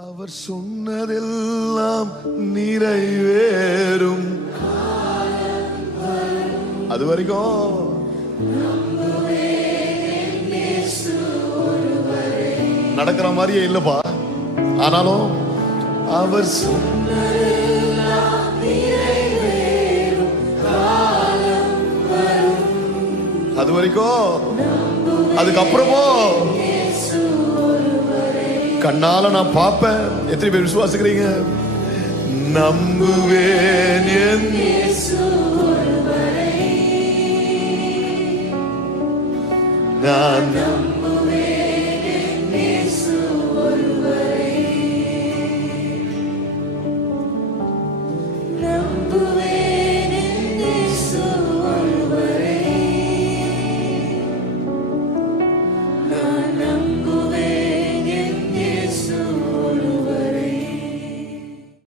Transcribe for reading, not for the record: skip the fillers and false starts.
அவர் சொன்னதெல்லாம் நிறைவேறும். அது வரைக்கும் நடக்கிற மாதிரியே இல்லப்பா. ஆனாலும் அவர் அது வரைக்கும், அதுக்கப்புறமும் கண்ணால நான் பார்ப்பேன். எத்தனை பேர் விசுவாசிக்கிறீங்க? நம்புவேன் என் நான்